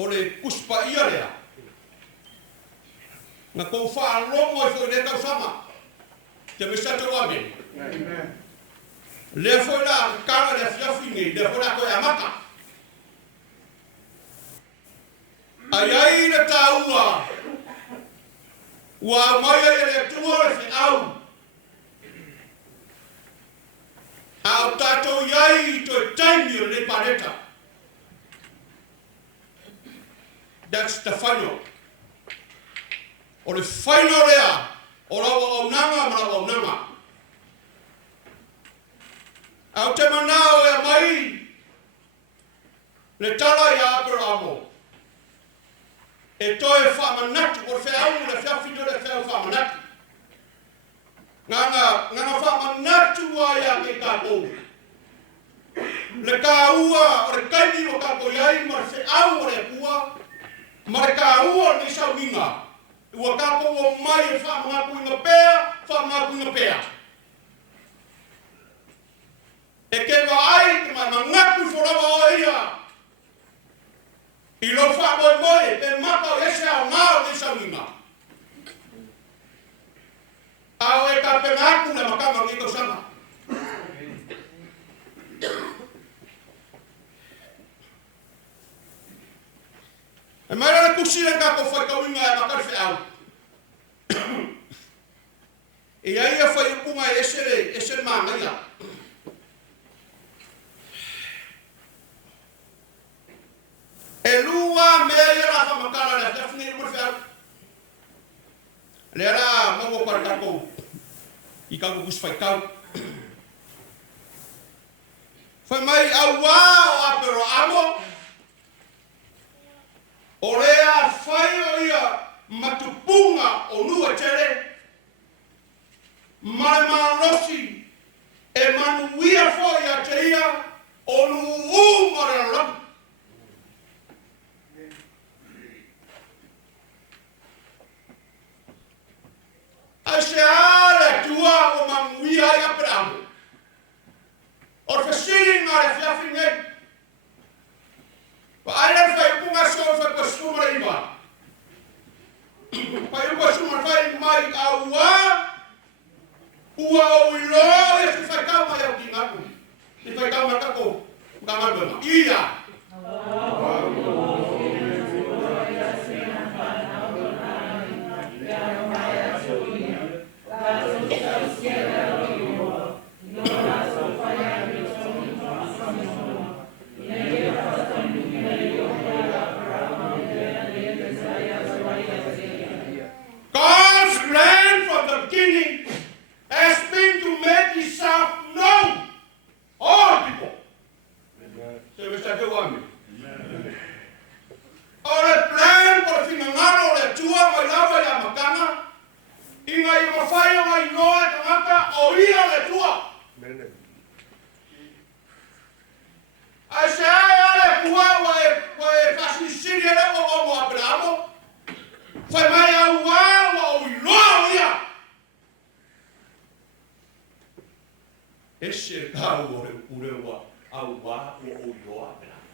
o le kuspa ia rea. Nga kou whaalongo i fo i le tausama. Te misato ame. Le fo i la kara le fiafingi, le fo la koe amaka. Ai ai le taua. Ua mai ai le tua le fi au. Au tato iai to taimi o le pareta. That's the final. O le final rea. O rawa o nanga ma rawa o nanga. Au te manao e mai. Le tala i Abramo. E toe whamanatu. O le whiau le whiawhito le whiau whamanatu. Nganga whamanatu ai a ke kākou. Le kāua o le kaini o kākou iai ma le whiau o le kua. Ma le kāua o le sauinga. Ua kākou o mai e whamangaku inga pēa. E ke ai te mangaku whorawa o ia. I lo whamoe te maka o ese au ngā o le sauinga. Ao e ka pengaku na makama ngiko sama. E mai rana kusira ka ko whai kauinga e makari whi au. E ai a whai upunga e esere māngaia. E lua mea ia rafa makara na whiawhine i mori whi au. Le ara maua kare kako I kako kus whai kau. Whai mai au wā o apero amo. O rea whai o ia matupunga o nua tere. Mare marosi e manuia fo ia te ia o nuu mare ramu. A se ale tua o manuia ia pramo. O fasiri ngare fiafinge. Pa ale fai punga so fa kosuma iba. Pa yo kosuma fai mai awa. Ua o ilo e se fai kau mai au ki ngaku. Se fai kau makako. Ngamargama. Ia. God's plan from the beginning has been to make himself known. All people. Se me está quedando. Ora plan por finangano le tua mai lava ya makana. Inga i mawhai o ngai noa tangata o ia le tua. Ai se ai ale kua wa e kasi siri ele o mo Abramo. Fai mai au wā o iloa ia. Ese kau o urewa au wā o iloa Abramo.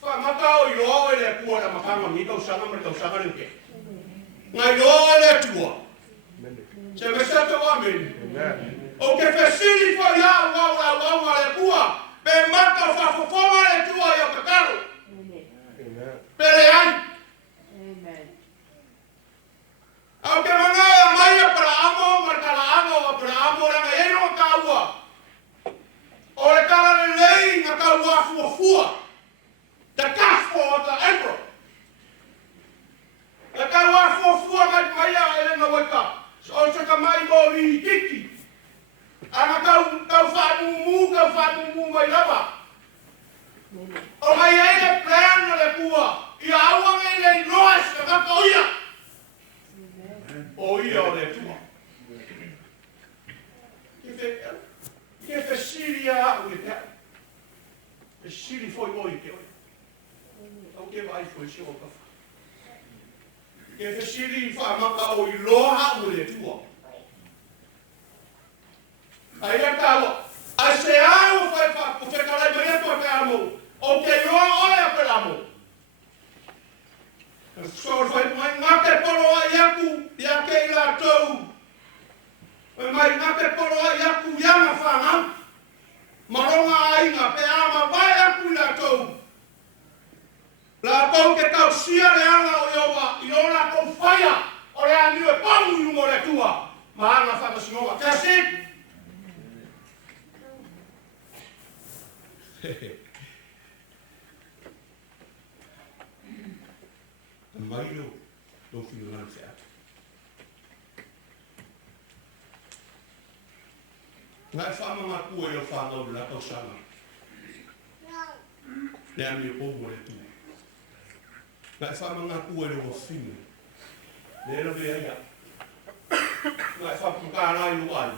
Fai maka o iloa ele kua na makama mi tau sanga me tau sanga rinke. Ngai loa ele tua. Se me sa tau amen. O ke fesiri fo ia wā le kua. Pe maka whafofonga le tua ia kakaro. Pere ai. Au ke manga mai para amo, markala amo, para amo ranga eno kaua. O le kala le lei nga kaua fuafua. The gospel of the emperor. Le kaua fuafua mai ele nga weka. O se ka mai mo ri kiki. Ana kau whamumu mai lava. O mai ele plan le kua. Ia awanga ele noas ka kaka oia. O ia o le tua. Ke fe siria o le te. Fe siri foi oi ke oi. Au ke vai foi si o kafa. Ke fe siri fa maka o iloha o le tua. Ai le talo. A se au fai fa o fe kalai mai to pe amo. O ke loa o e pe Mai lo finulan fea. Ngai wha mga kua i o whanau la tau sanga. Le ami o pomo le tu. Ngai wha mga kua i o finu. Le ero vea ia. Ngai wha pukarai o ai.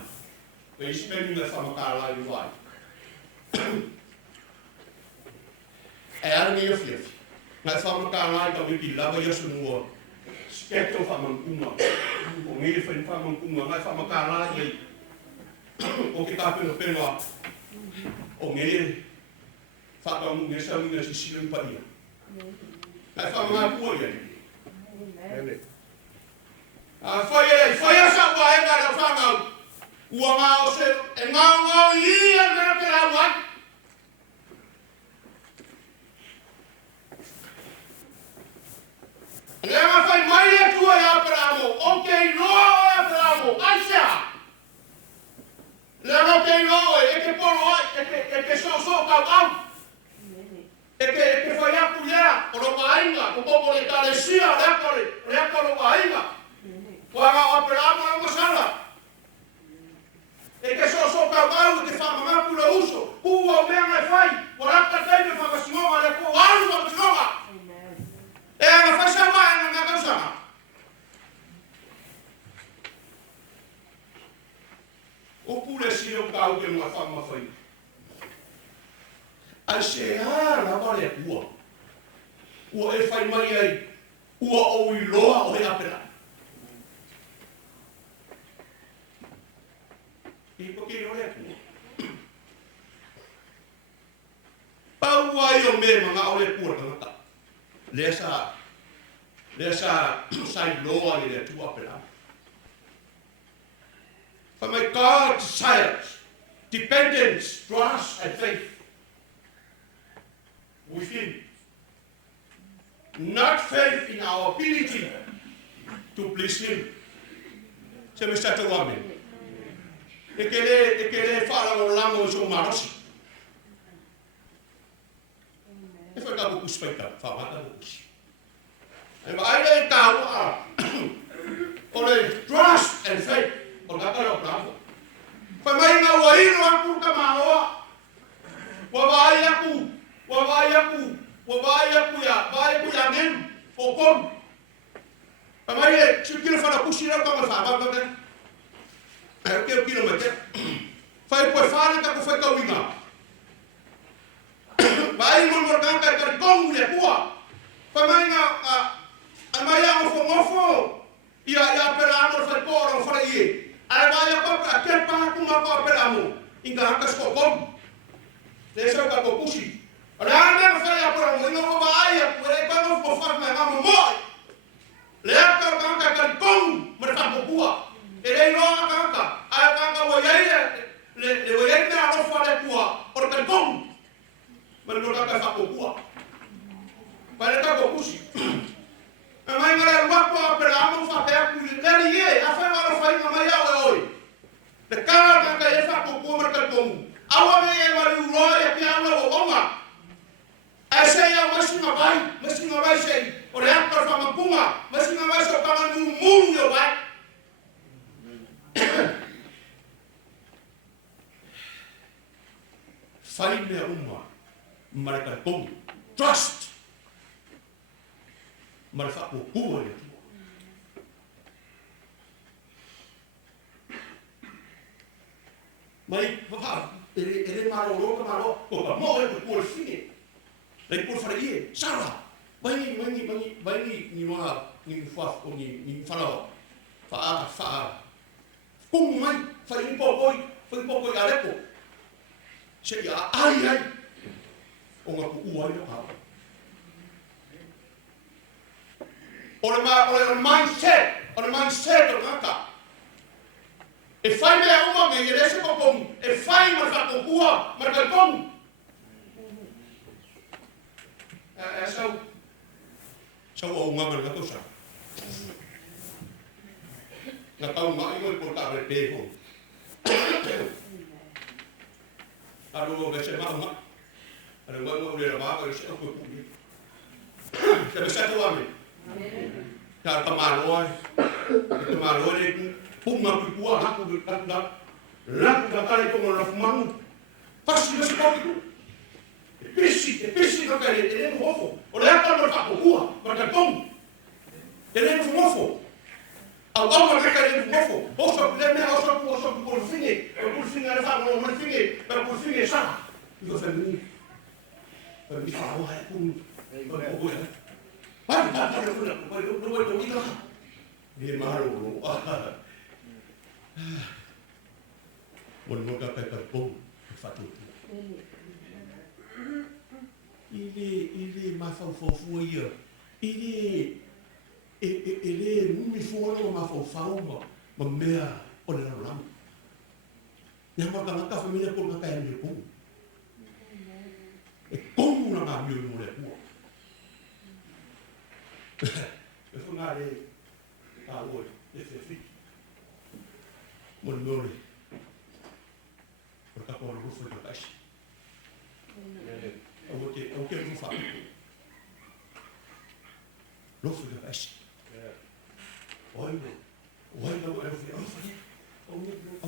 Pe ispeni ngai wha makarai o ai. E arangi o fiafi. Ngai wha makarai tau i lava yasu mua. Sketo wha mangkunga. O ngiri wha mangkunga. Ngai wha makarai ei. O ke tāpena pena o ngere whakamu nge sau inga si silang pa ia. Nai whamanga kua ia. Whai asa wa e ngara whangau. Ua ngā o se e ngau i a mera ke rau ai. Ngā whai mai e tua e aperamo. O kei noa o e aperamo. Aisha! Le no te no e ke poro ai e ke so ka au e ke fai aku ia o ro ainga o popo le talesia le ko ro ainga wa ga opera mo no sala e ke so ka au e ke fa mama pu le uso ku o me nga fai o la ka te me fa ka simo le ko au no simo e nga fa sa ma nga ka sa o pule si o kau ke mga whama whai. Ai se la vale ua. Ua e whai mai ai. Ua o i loa o he apera. I po ke rore ua. Pau ai o me mga o le pura tangata. Lea sa sai loa i le tu apera. For my God desires dependence, trust, and faith within. Not faith in our ability to please Him. Se me está tomando. E querer falar o lamo o seu marosi. E foi cabo com espeita, fala cabo com. E vai le tau ole trust and faith. O kaka lo bravo. Fa mai na wa ino aku ka maoa. Wa vai aku ya men o kon. Fa mai e chukira fa na kushira ka fa ba ba. E ke kilo mate. Fa po fa na ka fa ka winga. Vai mo mo ka ka kon le kua. Fa mai na a mai a fo. Ia pera amor fa poro fa ie. Ai vai a papa que pa ku ma pa pelamo inga ka sko kom le so ka ko pusi ala na fa ya por mo no va ai ku re pa no fa ma ma mo le ka kom mo fa ko bua e le no ka ai ka wa ia le wa ia na no fa le bua por ka kom mo no ka fa ko bua pa le ka ko pusi mai ngara wa pa pelamo fa pe ku le ie a fa ma fa inga mai te kara ka e fa ko mar ka tomu awa me e wali uro e pe awa o onga a se ya masinga vai se o le aka fa mapunga masinga vai so ka mu yo vai fai me uma mar ka tomu trust mar fa ko le Mai papa ele maro o ka mo e ko fine le ko fara ie sara vai ni wa ni fa o ni fala fa kum mai fa ni po koi alepo se ya ai o nga ku ua yo ha o le mindset o ngaka e fai me uma me yerese ko kom e fai ma fa ko kua ma ka kom sau o nga ma ka sa na tau ma i mo por ta re pe ko alo ve se ma Ada ngau le ba ka se ko ku. Se me sa to ame. Ta ka malo le puma ku ku ha ku ka la ka ka ko mo mangu. Pasi me se ko ku. Pesi ka ka le mofo. O le ka mo fa ku ma ka tom. Ele mofo. Au ka ka le mofo. O so le me o so ku fini. O ku fini ala fa mo fini. Ba ku fini sa. Io fa mi. Fa mi fa o ha ku. O ya. Vai, dia malu. Moga pepperpong fatut. Ele mafaufofu ia. Ele mumi fora mafofau ma mea o le ram. Yang makanga ka família ko ka ele ko. E como na mamio mo le ko. E fu ngare ka o e fi mon nore por ka ko ru fu ka shi o ke ru fa ru fu ka shi oi no e fi o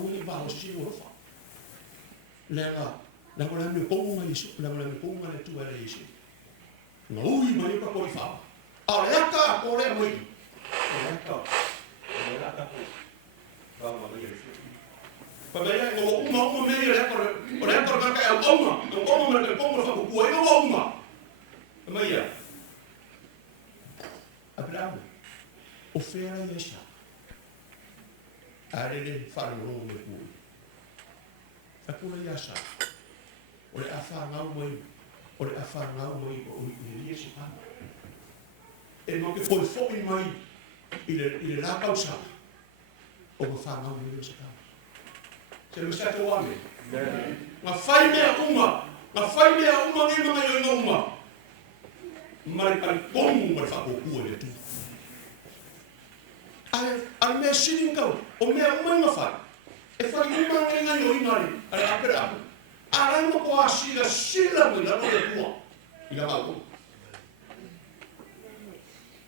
ni ba o shi ru fa la ko la mi ko ngai su la ko la mi ko ngai tu ala isu no ui mai ka ko fa. Ahora acá, por el muy. Cuando ella como uma medio le por el por acá el como me le pongo fa ku e no uma. Maia. Abraham. O fera e esta. Arele far no me ku. Fa ku le asa. O le afa ngau moi. O le afa ngau moi o ni ese pa. E no que foi foi mai ile la causa o go fa ngau ni se ka se me sa to ame ma fai me uma ni ma yo uma mari pal pom ma fa ko ku le tu al me sinin ka o me uma ma fa e fa uma ni yo inari ala apera ala no ko asila sila mo la no de ku ila ma ko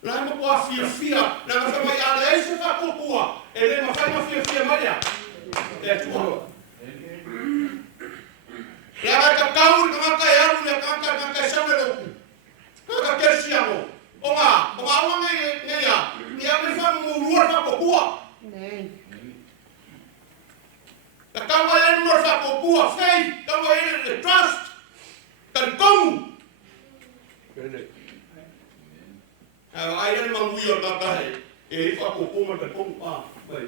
la mo ko fia la ma fa mai ala e se fa ko ku e le ma fa ma fia mai ya e tu la ka kau ka ya lu ka sa me lo ka ke si amo o ma ne ya me fa mo lu fa ko ku ka ka wa le mo fa ko ku faith ka wa le trust ka kom ai ele mangu yo ka ka e fa ko ko ma ka kom pa vai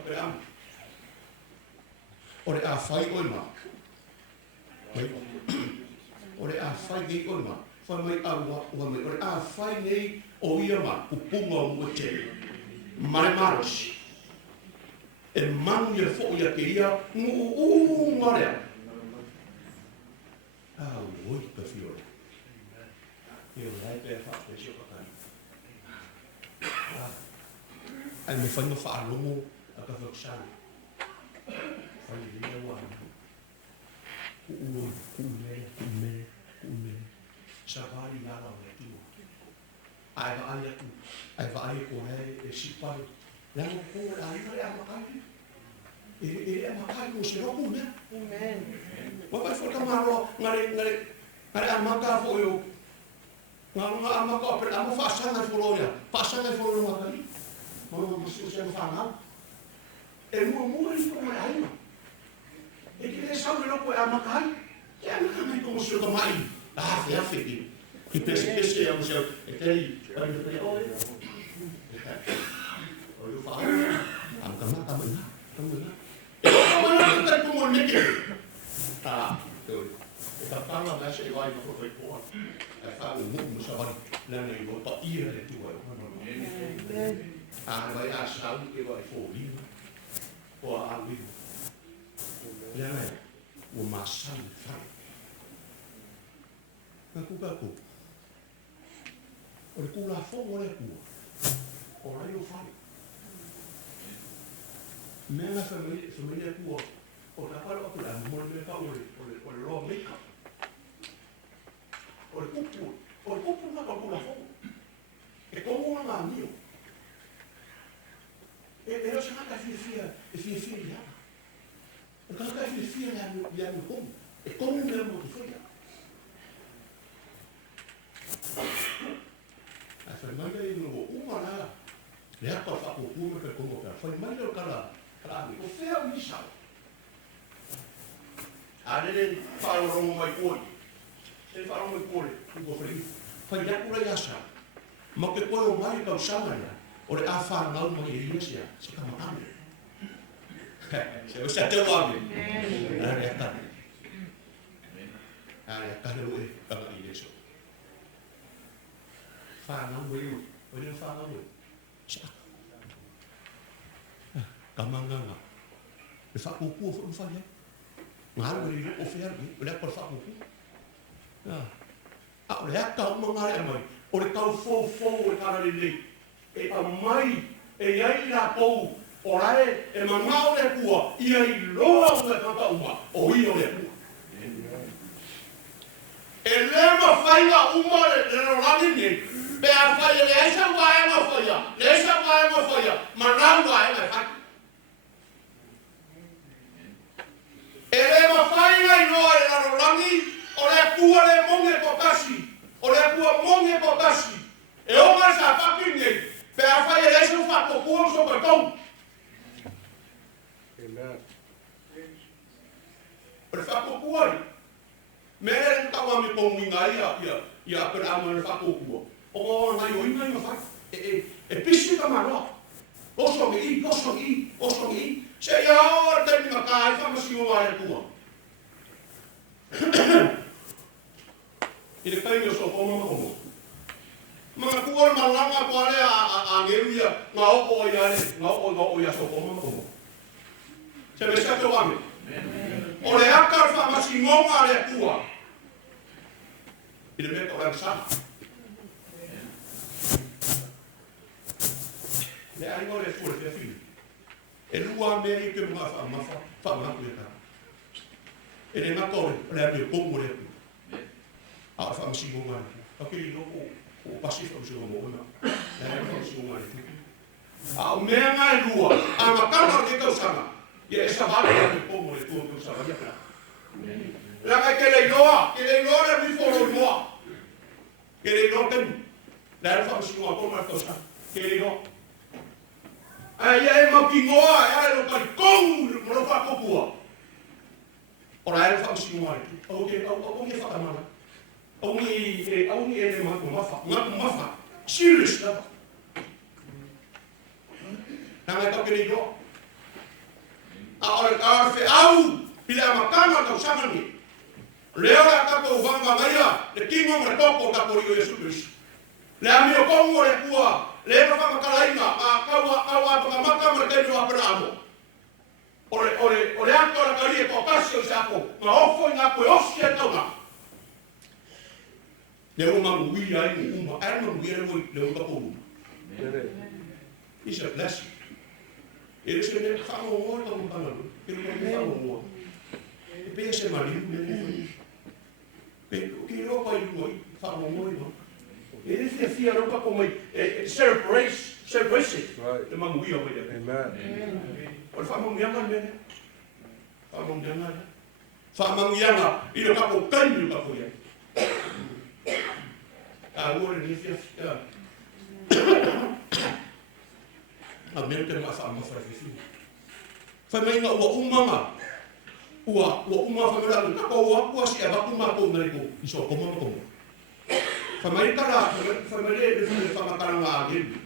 apeam ore a fai o ma ore a fai ni o ma fa mai a wa mai ore a fai nei o ia ma ku punga o te mare maros e manu ia fo ia ke ia mu mare oi ka fiore eu lai pe fa pe sio ka ai me fa no fa longo a ka fa sa fa ni ia wa ku me sa va li la la tu ai va ai ko e si pa la mo ko la ai ma ai e ma kai mo se ro ku ne amen wa pa fo ka ma ro ngare ama ka fo yo nganga ama ka per ama fa sa na fo ro ya fa sa na fo ro ma kai mo se fa na e mo ri ko ma ai e que le sa lo ko ama kai ya na ka mai ko se ko mai fe que e pese ya mo se e tei o yo fa am ka ma ka mai e ko mo me ke e ka la la se vai no ko ko e fa mo sa va na ne go pa ira le tu vai a sa que vai fo vi o a vi le o massa fa ka ku o ku la fo o le ku o la yo fa me la familia ku o la palo ku la mo le ka o le lo me ka le mo foi. A fai mai le no uma la. Le apa fa ko ku me ko mo ka. Fai mai le kala. Kala ni ko fea ni sa. Ale le fa ro mo mai ko. Se fa ro mo ko le ko fai. Fai ya ku la sa. Ma ke ko mai ka usanga ya. Ore a fa na mo ye sia. Se ka ma ame. Se usa te wa me. Ale ta. Ale ka le we ka i le so. Fa na mo yo. Ore fa na mo. Sa. Ka manga nga. E fa ku ku fo fa ya. Ngaro ri o fe ar ni. Ore ko fa ku ku. Ah. Ore ka mo ngare mai. Ore ka fo ore ka le. E a mai e ai la pou orae e mamau le kua i ai loa o le kata uma o i o le kua e lema whainga uma le rorani ni pe a whaia le eisa wae ma whaia ma rau wae ma whaki e lema whainga i loa le rorani o le kua le monge kokasi e o ma sa whaki ni pe a whai e leso whako kua so pa tau. Amen. Ore whako kua i. Mea e kawa me pō minga ia pere ama e whako kua. O ngā ngai o inga inga whai. E pisi ka manoa. Osongi i. Se ia ora te minga ka e whamasi o ngā e kua. I te kainga so koma makomo. Mga kuor malanga ko ale a ngeruia nga opo ia so koma komo. Se me sa to ame. O le akar fa masingonga le kua. I le me ko ran sa. Le ai ngore fu le fi. E lua me i ke ma fa ku ta. E le ngakore le ame komo le. A fa masingonga. Akiri loko o Pacific o sio mo na o sio mo le a o mea ngai lua a makana ke ka usanga ye esa vale ke pomo le tu ke usanga ya la ka ke le loa le mi foro moa ke le loa ten la fa sio mo ko ma ka usanga ke le loa ai ai ma pingoa ai lo ka kong mo fa ko bua ora ai fa sio mo o ke fa mana Ongi ele mafa. Serious na. Nanga ka kene yo. A fe au pila makama ka usanga ni. Leo la ka ko vanga maia, le kingo mo toko ka ko Yesu Kristo. Le ami o kongo le kua, le ka vanga kalainga, a kawa pa makama te no abramo. Ore anto la kali ko kasio sako, ma ofo nga ko osia tona. Le uma ngui ai uma arma ngui le uma ko. It's a blessing. It is a famo mo ko pano. Pero me famo mo. E pe se mari me. Pero que ro pa i famo mo no. E dice fia ro pa como celebration. Le mangui o me. Amen. Por famo mi ama me. Famo mi ama. Famo mi ama. I lo capo canyo pa ko ya. Agora ni fia. A mea te maa wha whawhiwhi. Whai mai ngā ua umanga. Ua umanga whamera. Naka ua si e waku mātou nari ko. I so koma koma. Whai mai kara. Whai mai e whi whamakara ngā ageri.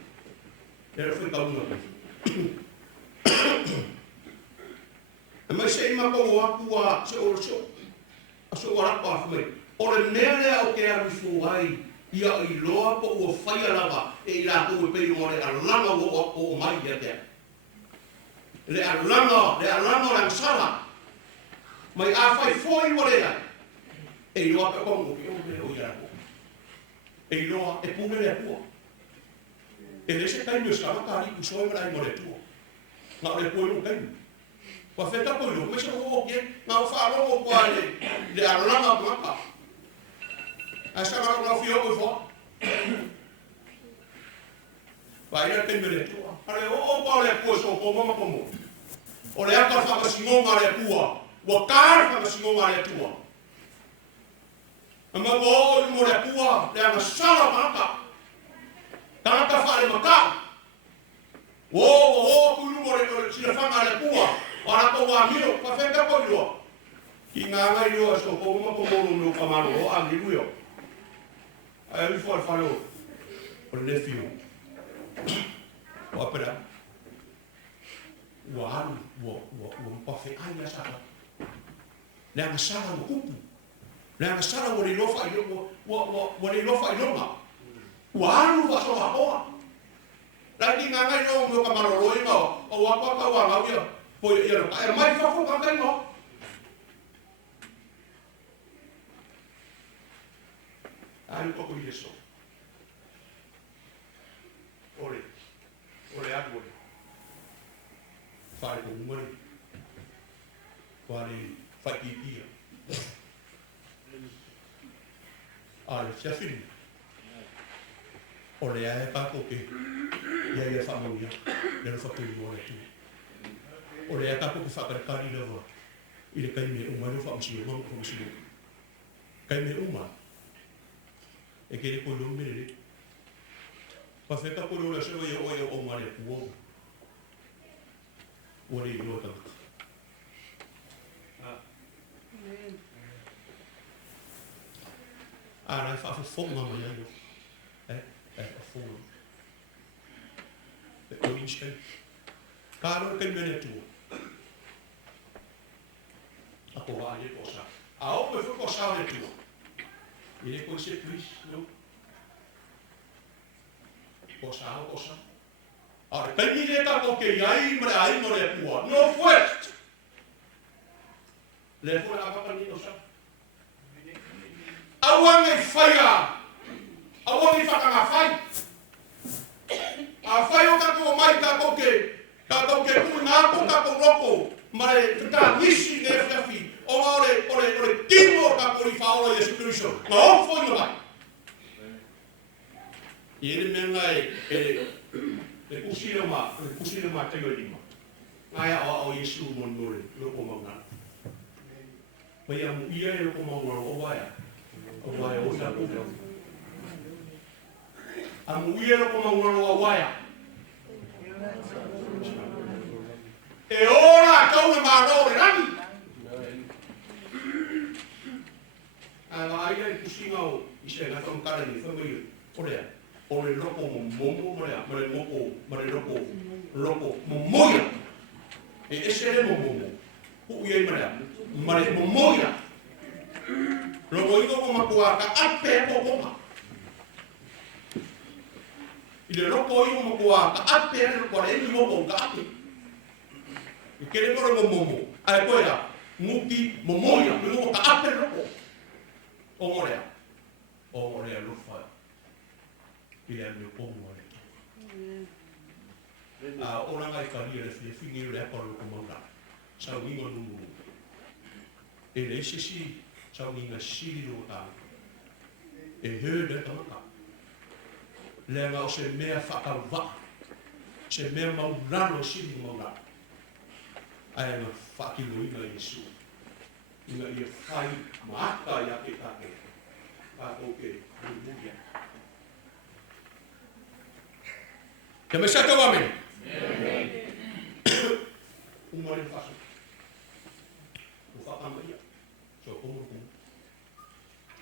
E whi kaunga. E mai se ima ko waku a se ora so. A so warapa whamai. Ore nere au ke arifu ai. Ia i loa po ua whaia lava e i la kou e pei mo le alanga o mai ia tea. Le alanga rangsara. Mai a whai fōi wa rea. E i loa pe kongo ki o le o ia ko. E i loa e pume le pua. E le se kainu e skamakari ku soe mara i mo le tua. Ngā o le pua no kainu. Wa wheta po i lo. Mese o ke ngā o whaarongo kua le alanga maka. Asa ngā ngā whio koe wha. Vai rea te mere tua. Hare o pao lea kua so ko mama komo. O le aka whakasingonga lea kua. Wa kāra whakasingonga lea tua. Ama o mo le kua le ana sala maka. Tangata whare maka. O kuru mo le sila whanga le kua. Ora ko wa mio, pa whenka ko iloa. Ki ngā ngai iloa so ko uma ko mono no kamaro o angi ruio. Ai ui whare whare o. O le whio. O apera. Ua aru, ua mpawhi ai a sara. Le anga sara o kupu. Le anga sara o le lofa i longa. Ua aru wa soha hoa. Lai ki ngā ngai o mo kamaroroi ngā o wapaka wa ngau ia. Po ia no ka e mai whafo kankai ngā. Ai toko i eso. Ore atu ore. Whare ko umari. Whare whaki ia. Ale whiawhiri. O le ae kako ke ia ia whamauia. Lero whakiri mo le tu. O le ae kako ke whakarakari lewa. I le kai me umari o whamasiro, mamu whamasiro. Kai me uma. E kere ko lo mere. Pa wheka ko lo le sewa ia oe o mare kuo. O le ilo tanga. Rai whawhawhonga mai aio. Whawhonga. E o inskei. Kāro kai mene tua. A ko wā e kosa. A o koe whakosa le tua. I le koe se tuis, no? Kosa o kosa. A re kai ni le tako ke iai mre ai mo le pua. No first. Le pua la papa ni kosa. Awangi whaia. Awangi whakanga whai. A whai o kako mai kako ke kui ngā ko kako roko. Mare whita nisi ne whiawhi. O ore timo kako i whaola Jesu Christo. Ngā o whoi no mai. I ere menga e kusira ma te yoi lima. Ngai a o Jesu mon nore. Loko maunga. Pai amu ia e loko maunga o waia. O waia o ina kuka. Amu ia loko maunga o waia. E ora kauna maro e rangi. Ala aia i kusinga o i se nga tong karani whamai orea. O le roko mo momo morea. Ma le roko mo moia. E ese le mo momo. Hu iei morea. Ma le mo moia. Loko iko ko makua ka ape po poka. I le roko iko makua ka ape ane loko le eni moko ka ape. I kere kore mo momo. Ai koera, nguki mo moia. I loko ka ape roko. O morea. O morea lufa. I le ane o morea. Oranga i karia le whiawhingi le aparo loko maura. Sau ingo nungu. E le isesi. Sau ni ngā siri o tāu. E hēne tamaka. Le ngā o se mea whakawha. Se mea maurano siri maurano. Ai ngā whakilo ina Jesu. Ina ia whai maaka i ake take. Kako ke rumuria. Te me sata wame. Umare whaso. O whakamaia. So como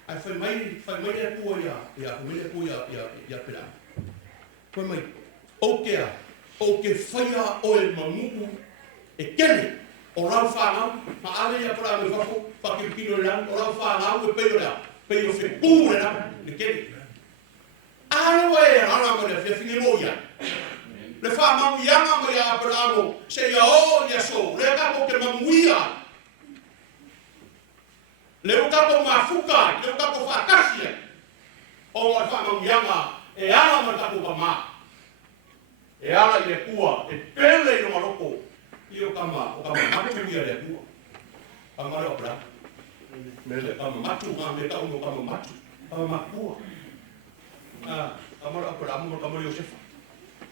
ai foi mai le pua ia kumele pua ia pera. Foi mai o que faia o e mamuku e kene o rau whanau ma ale ia pra me whako whakirikino rea o rau whanau e peio rea peio whi pūre rea ne kene ale wae rana mo le whiawhingi mo ia le whamau ianga mo ia Abrahamo se ia o ia so le kako ke mamuia leo kako mafuka, leo kako whakasia. O whanau ianga, e ala ma kako ka maa. E ala i le kua, e pele i no maroko. I o kama matu ia le kua. Kama reo pra. Kama matu, me tau no kama matu. Kama makua. Kama reo pra, kama reo sefa.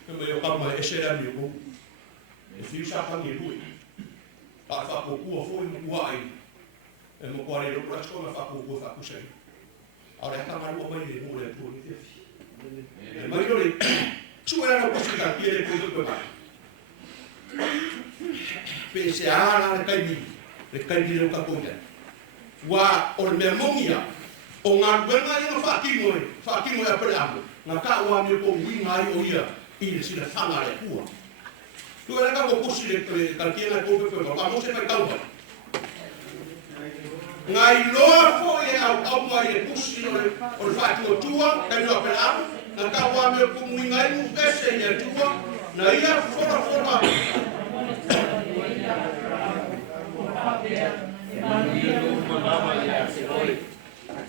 Kama reo kama e sera mi o kou. E whiu sapangi rui. Ka whako kua fōi mo kua ai. E mo kua reo prasko me whako kua whako sei. Ahora acá más lo de mure tu ni. Mayor suena la posibilidad quiere con tu padre. Pese a la caimi lo capoya. Wa o me momia o nga wenga ina fakimo ya pelamo. Na ka wa me ko winga yo ia i si la fanga le kua. Tu era ka ko kusi le kalkiena ko pe pa mo se pa kaupa. Ngai loa fo e au mai e kusi o fatu tua ka no pelamo. Na ka wa me ko winga i mu pese ya tua. Na ia fora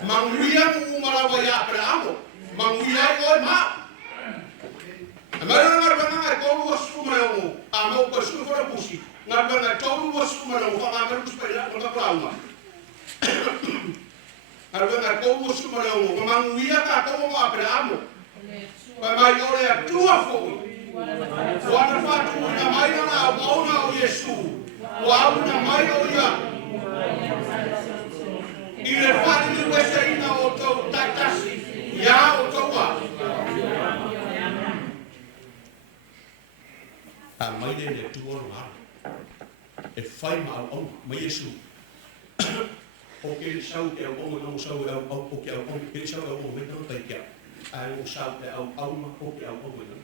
Manguia umalawa ya pelamo. Manguia ko ma. Amara ngarbana ko wasu malawo. Amo ko su fora pusi. Ngarbana to wasu malawo fa ngamaru spela ko tauma. Ngarbana ko wasu malawo. Manguia ka ko ma pelamo. Pa mai ore a tua fo. Wana fatu na mai na ona o Yesu. Wa una mai o ya. Ile fatu ni wese ina o to tatasi. Ya o to wa. A mai de tu o ma. E fai ma o ma Yesu. O que sau te o no sau o que o que sau o me no tai que. A o sau te o ma o que o no.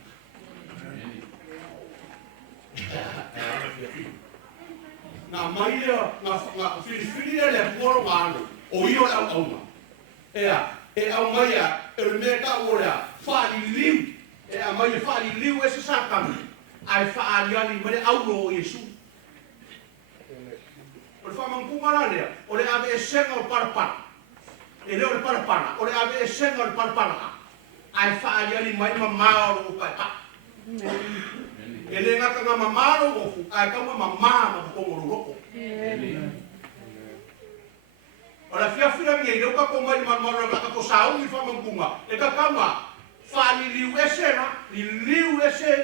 Na mai na fili le poro mano o io la uma e au mai e me ka ora fa li liu e a mai fa li liu ese sakam ai fa ali ali me au ro Yesu por fa man kumarane o le ave senga o parpa e le o parpa o le ave senga o parpa ai fa ali ali mai ma o pa ele ngaka nga mamaro o ai ka mama ko ngoroko ora fia nge lo ka ko mai mamaro ka ko sau ni fa mangunga e ka kama fa ni liu ese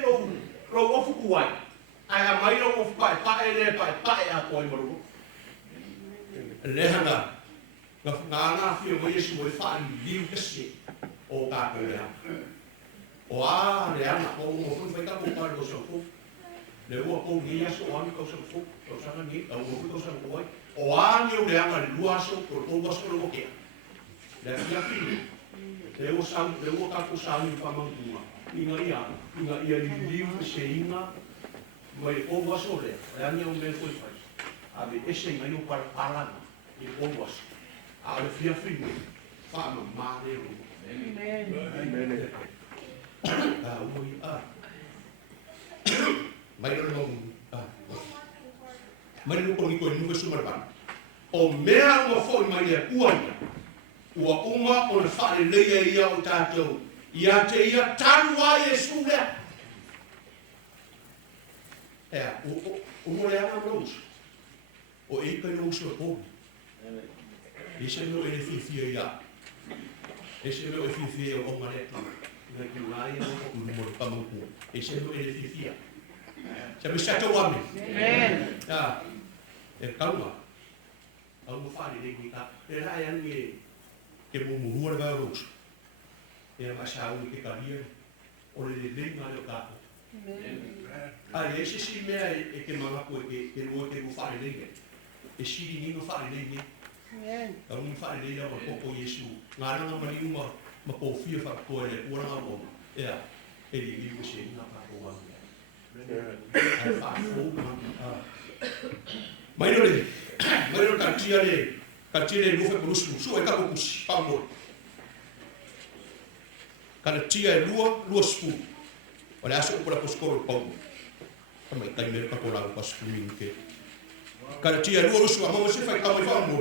lo o fukuai ai a mai lo o fukai pa ele pa a ko ngoroko le hanga na fia mo Yesu mo fa ni liu ese o ka ko le o a le ana ko mo fu ka ko ka lo so fu le o ko ni aso an ko so fu o sa ni o fu ko sa ko o a ni o le ana lu aso ko o so lo ke le ya fi le o sa le o ka ko sa ni pa mangua ni ia li se ina mai o aso le ani o me foi faz a ve ese ngai o para e o aso a le fi fa ma le o amen mai no mai no ko ni ko ni so marban o mea o foi mai e uania ua uma o le fale leia ia o tatou ia te ia tanu a Yesu le o mo le ana rose o e ka no so ko e se no e fifia ia e se no e fifia o mare na ki lai o mo pa mo e se no e fifia se me sa to ame amen ya e calma au mo fare de ki ka e la ya ni ke mo mo ro ga ro e ma sa u ke ka rie o le na le ka amen a e se si me e ke ma ko ke mo ke mo fare de e si ni no fare de amen au mo fare de ya ko Yesu ngara na mali uma ma ko fia fa ko le ora na o ya e li se na pa ko wa ai fa fo mai no ka tia le lufa ko su e ka ko kusi pa mo ka tia e lua spu o le aso ko la poskoro pa mo ka mai kai me ka ko la ko spu min ke ka tia lua su mo se fa ka mai fa mo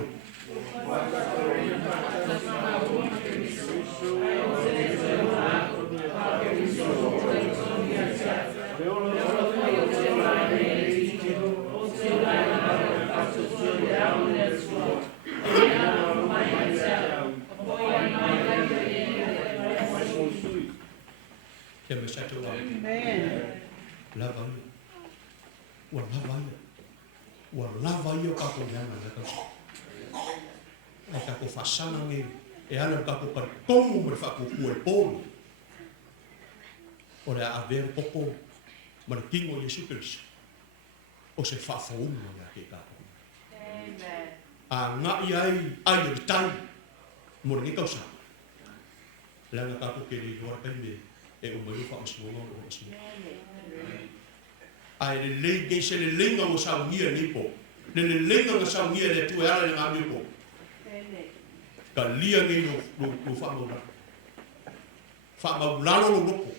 Che mi sa tu amen lava lava io pa ko yana na ka ko fasana ngi e e ala ka ko par komu mo fa ko ko e polo ora a ver popo mar kingo Yesu Kristo o se fa fo uno na ke ka amen a nga ai tai mo ni ka sa la nga ka ko ke ni do pa ni e o mo fa so no o so ai le ge se le lenga mo sa ngia ni po le lenga mo sa ngia le tu ala nga mi po ka lia ngi no fa mo lalo no lopo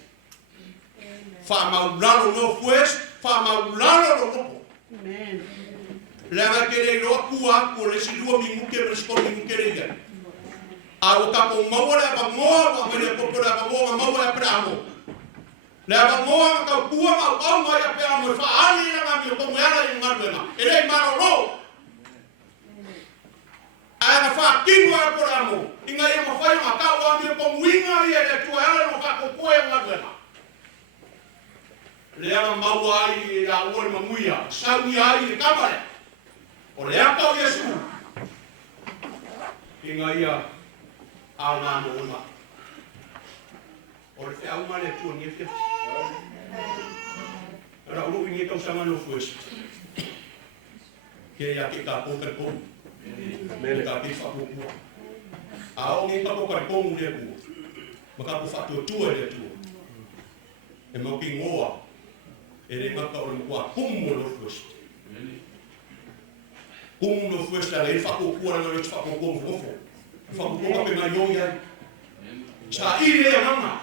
fa ma lalo no pues fa ma lalo no lopo amen la nga ke le lo ku a ko le si lu mi mu ke respo mi ke le ya a o ka po mo la ba mo ba me le po la ba mo la pra mo la ba mo ka ku ma ba mo ya pra mo fa ali na nga mi ko mo ala ni nga na ele ma no ana fa kingwa por amo inga ye mo fa ma ka wa mi ko winga ye le tu ala no fa ko ko e nga na le ama mawai ya wol ma muya sa mi ai ka mare o le aka Yesu inga ia ala mo ma o le fa uma le tu ni fe ra u ni ka sama no fues ke ya ke ka ko ko mele ka ki fa ko a o ngi ka ko ko mu le ku maka ko fa tu le tu e mo ki ngoa e re maka o mo kwa kumu no fues kumu no fues la le fa ko ku na le fa ko ko fo fa ko ko pe ma yo ya sa ile ya mama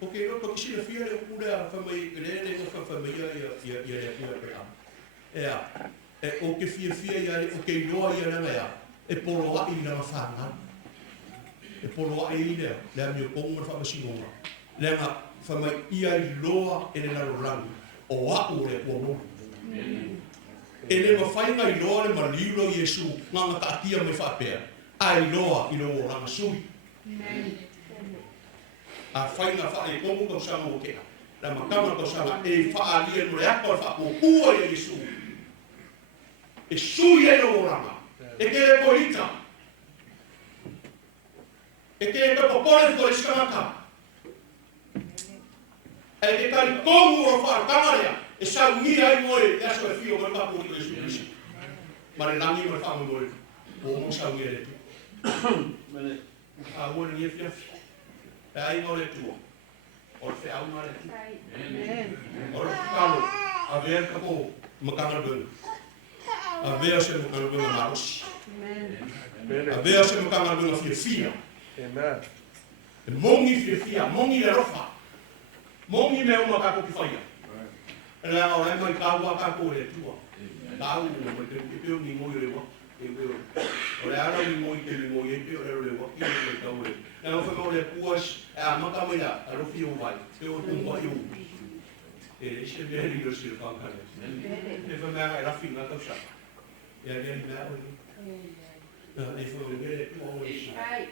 okay no ko si le fia le ku da fa mai le fa mai ya ya o ke fia ia o ke loa ia na ia e polo a i na fanga e polo a i le mi o pongo fa masino le nga fa mai ia i loa e le na rolang o a o le pono e le ma fai nga i loa le ma lilo Yesu nga nga ta tia me fa pe ai loa i lo ranga sui a fai nga fa e pongo ko sa mo ke la makama ko sa e fa ali e mo ya ko fa ko ku e Yesu e sui e no rama e che le polita e che le popole for skamaka e che tal como o fa camaria e sa mi ai moi e aso e fio mo pa po Yesu Cristo ma le nami mo fa mo o mo sa mi le mane a wona ni fia e ai mo le tu o fe au ma le tu amen o kalo a ver capo makanga do a vea se mo kanga na maus a vea se mo kanga na fia amen e mongi fia mongi le rofa mongi me uma ka ko fia la ora mai ka wa ka ko le tua ka u mo te pe ni mo le wa e pe ora ara ni mo te mo e pe ora le wa ki mo ka u e no fa mo le puas a ma ka mai a ro fio vai te o tu mo eu e se veri lo si fa ka e fa me la fina ka sa e a ni na o ni e fa o le tu o si ai